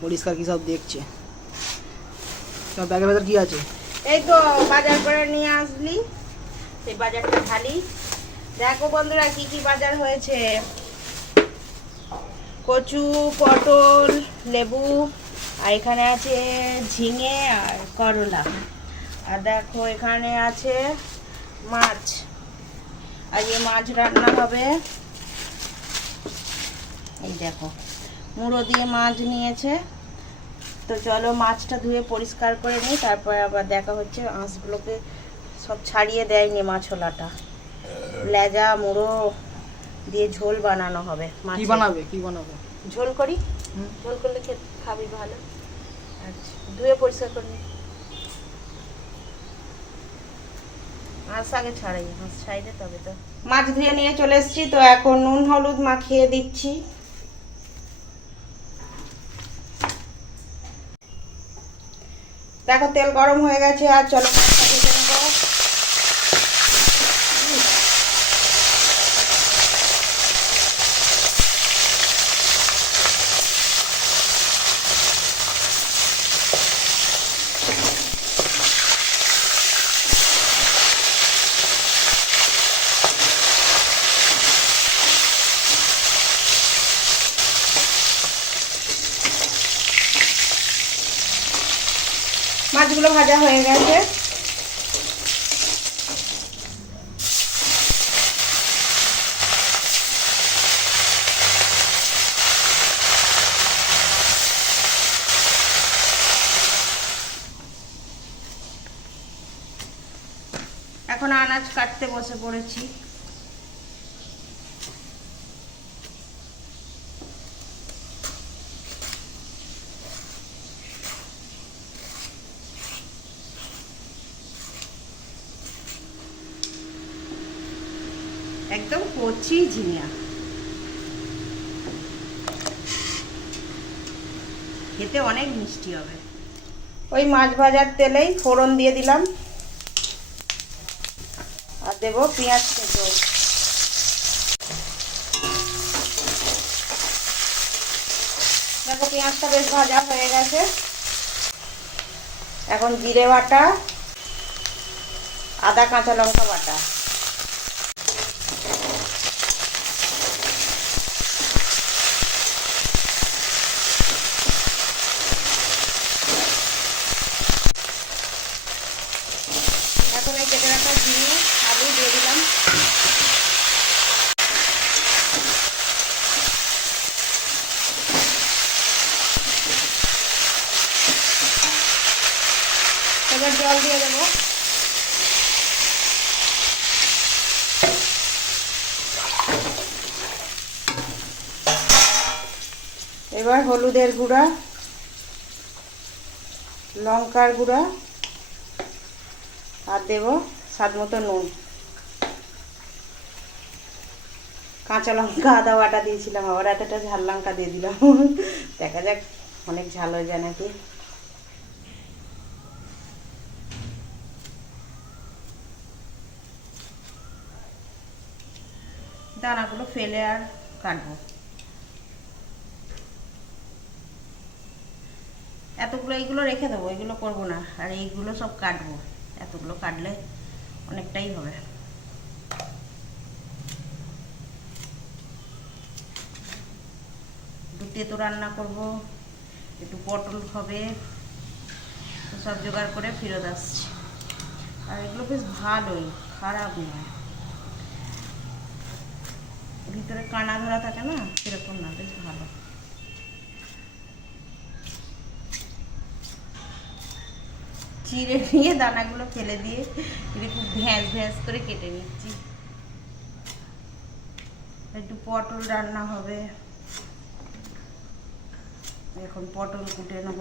পরিষ্কার কি সব দেখছে? তোমার ব্যাগের ভেতর কি আছে? এই তো, বাজার করে নিয়ে আসলি। সেই বাজারটা খালি। দেখো বন্ধুরা, কি কি বাজার হয়েছে? কচু, পটল, লেবু, আর এখানে আছে ঝিঙে আর করলা। আর দেখো, এখানে আছে মাছ। আর এই মাছ রান্না হবে। এই দেখো। মুড়ো দিয়ে মাছ নিয়েছে। তো চলো মাছটা ধুয়ে পরিষ্কার করে নিই তারপরে আবার দেখা হচ্ছে আঁশগুলোকে সব ছাড়িয়ে দেয়নি মাছলাটা লেজা মুড়ো দিয়ে ঝোল বানানো হবে কি বানাবে কি বানাবে? ঝোল করি? ঝোল করলে খাবি ভালো। আচ্ছা ধুয়ে পরিষ্কার করে নিই। আঁশ আগে ছাড়াই আঁশ ছাইলে তবে তো। মাছ ধুয়ে নিয়ে চলে এসেছি তো এখন নুন হলুদ মাখিয়ে দিচ্ছি। দেখো তেল গরম হয়ে গেছে আর চলো। মাছটা ভেজে নেব মাছগুলো ভাজা হয়ে গেছে। এখন আনাজ কাটতে বসে পড়েছি একদম কচি খেতে অনেক মিষ্টি হবে। ওই মাছ ভাজার তেলেই ফোড়ন দিয়ে দিলাম। আর দেব পেঁয়াজ কুচো। দেখো পেঁয়াজটা বেশ ভাজা হয়ে গেছে। এখন জিরে বাটা, আদা কাঁচা লঙ্কা বাটা এখন এই কেটে রাখা ঝিঙে আলু দিয়ে দিলাম এবার জল দিয়ে দেবো। এবার হলুদের গুঁড়া, লঙ্কার গুঁড়া, আর দেব স্বাদ মতো নুন। কাঁচা লঙ্কা, আদা বাটা দিয়েছিলাম, আবার এতটা ঝাল লঙ্কা দিয়ে দিলাম। দেখা যাক, অনেক ঝাল হয়ে যায় নাকি। দানাগুলো ফেলে আর কাটবো। এতগুলো এইগুলো রেখে দেবো, এগুলো করব না, আর এইগুলো সব কাটবো। এতগুলো কাটলে অনেকটাই হবে। একটু তেতো রান্না করব, একটু পটল হবে, তো সব জোগাড় করে ফেরত আসছি। আর এগুলো বেশ ভালোই, খারাপ নয়। ভিতরে কানা ধরা থাকে না, সেরকম না, বেশ ভালো। চিড়ে নিয়ে দানাগুলো ফেলে দিয়ে খুব ভ্যাঁস ভ্যাঁস করে কেটে নিচ্ছি। একটু পটল রান্না হবে। এখন পটল কুটে নেব।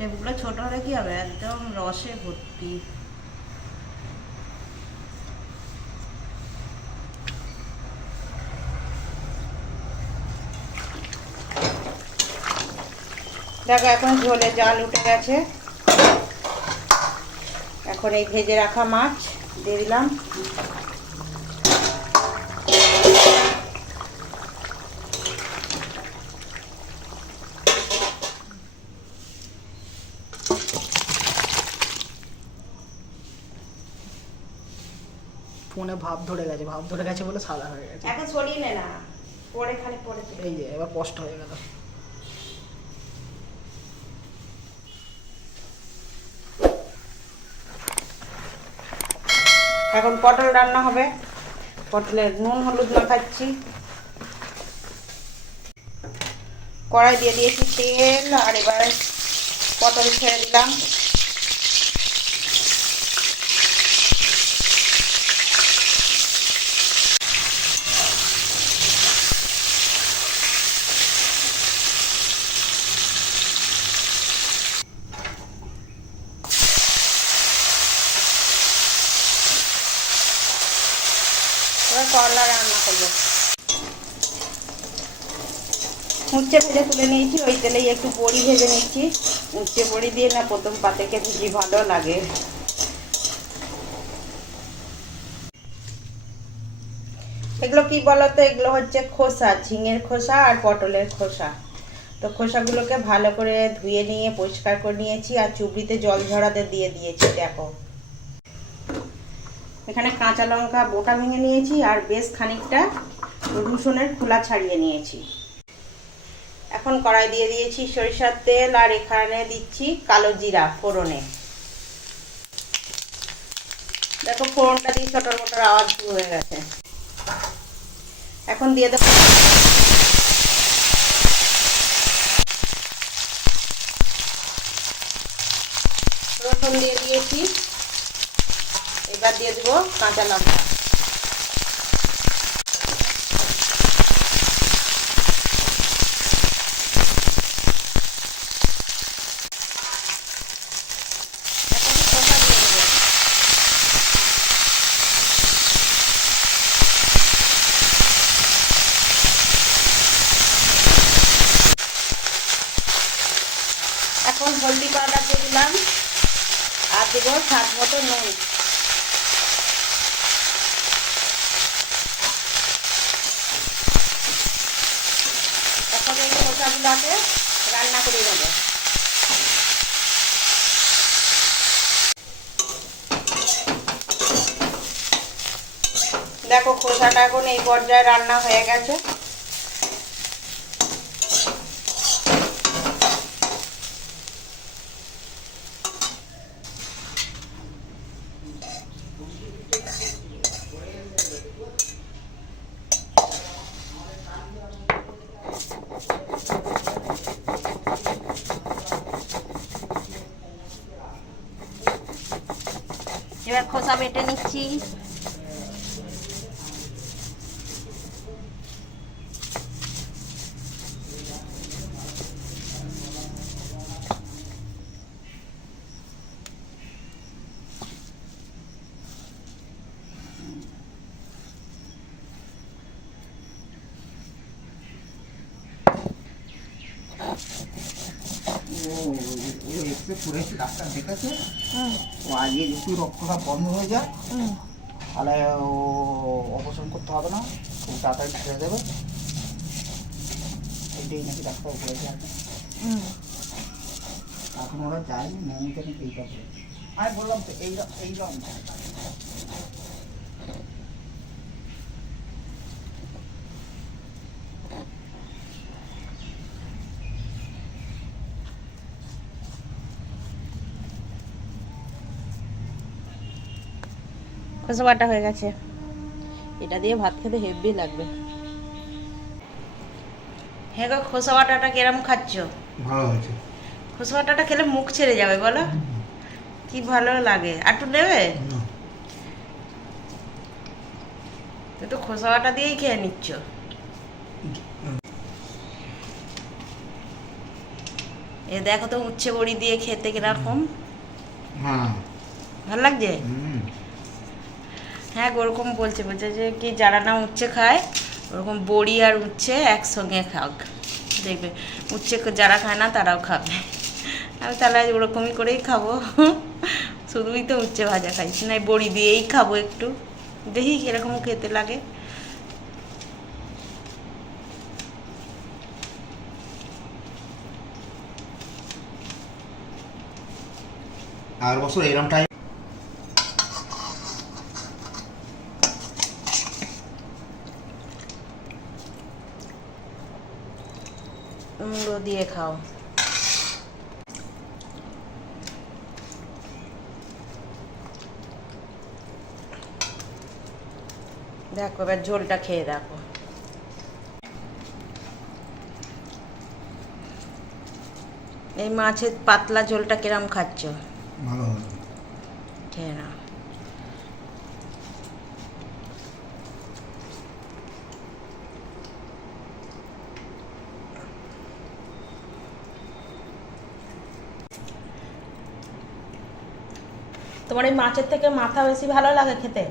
লেবুগুলো ছোট হলে কি হবে? একদম রসে ভর্তি। দেখো, এখন ঝোলে জাল উঠে গেছে। এখন এই ভেজে রাখা মাছ দিয়ে দিলাম। ফোনে ভাব ধরে গেছে ভাব ধরে গেছে বলে সাদা হয়ে গেছে। এখন সরিয়ে নে না পরে খালি পরে। এই যে এবার কষ্ট হয়ে গেল। এখন পটল রান্না হবে। পটলের নুন হলুদ মাখাচ্ছি। কড়াই দিয়ে দিয়েছি তেল আর এবার পটল ছেড়ে দিলাম। করলা রান্না করব। উচ্ছে ভেজে তুলে নিয়েছি, ওই তেলেই একটু বড়ি ভেজে নিচ্ছি। উচ্ছে বড়ি দিয়ে না, প্রথম পাতে কি ভালো লাগে। এগুলো কি বলতো? এগুলো হচ্ছে খোসা, ঝিঙের খোসা আর পটলের খোসা। তো খোসাগুলোকে ভালো করে ধুয়ে নিয়ে, পরিষ্কার করে নিয়েছি, আর চুবড়িতে জল ঝরাতে দিয়ে দিয়েছি, দেখো। এখানে কাঁচা লঙ্কা বোটা ভেঙে নিয়েছি আর বেশ খানিকটা রসুনের খোলা ছাড়িয়ে নিয়েছি। এখন কড়াই দিয়ে দিয়েছি সরিষার তেল আর এখানে দিচ্ছি কালো জিরা ফোড়নে। দেখো ফোড়নটা দিয়ে চটর মটর আওয়াজ শুরু হয়ে গেছে। এখন দিয়ে দেবো রসুন দিয়ে দিয়েছি। এবার দিয়ে দেবো কাঁচা লঙ্কা। এখন হলদি পাউডার দিয়ে দিলাম। আর দেবো স্বাদ মতো নুন এখন এই খোসাগুলোকে রান্না করে নেব দেখো খোসাটা এখন এই পর্যায়ে রান্না হয়ে গেছে। এবার খোসা বেটে নিচ্ছি। এসে ডাক্তার দেখেছে। ও আজকে যদি রক্তটা বন্ধ হয়ে যায় তাহলে ও অপারেশন করতে হবে না খুব তাড়াতাড়ি ছেড়ে দেবে। এইটাই নাকি ডাক্তার বলেছে আর এখন ওরা যায়নি মমতা নাকি এইটা বলেছে? আমি বললাম তো এই এই খোসা বাটা হয়ে গেছে। এটা দিয়ে ভাত খেতে হেভি লাগবে। হ্যাঁ গো খোসা বাটাটা কিরম খাচ্ছ? ভালো হয়েছে। খোসা বাটাটা খেলে মুখ ছেড়ে যাবে বলো। কি ভালো লাগে। আর একটু নেবে তুই তো খোসা বাটা দিয়েই খেয়ে নিচ্ছ। এ দেখো তো উচ্ছে বড়ি দিয়ে খেতে কীরকম। হ্যাঁ। ভালো লাগছে? হুম। হ্যাঁ ওরকম বলছে বলছে যে কি যারা না উচ্ছে খায়, ওরকম বড়ি আর উচ্ছে একসঙ্গে খাক। দেখবে, উচ্ছে যারা খায় না তারাও খাবে। আমি তাহলে ওরকমই করেই খাব। শুধুই তো উচ্ছে ভাজা খাইছি না বড়ি দিয়েই খাব একটু। দেখি কীরকম খেতে লাগে। আর বছর এরম টাইম মুড়ো দিয়ে খাও। দেখো এবার ঝোলটা খেয়ে দেখো। এই মাছের পাতলা ঝোলটা কিরম খাচ্ছ? ভালো খেয়ে নাও। তোমার এই মাছের থেকে মাথা বেশি ভালো লাগে খেতে?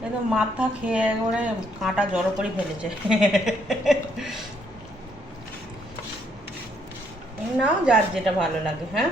কিন্তু মাথা খেয়ে করে কাঁটা জড়ো করে ফেলেছে। নাও যার যেটা ভালো লাগে হ্যাঁ?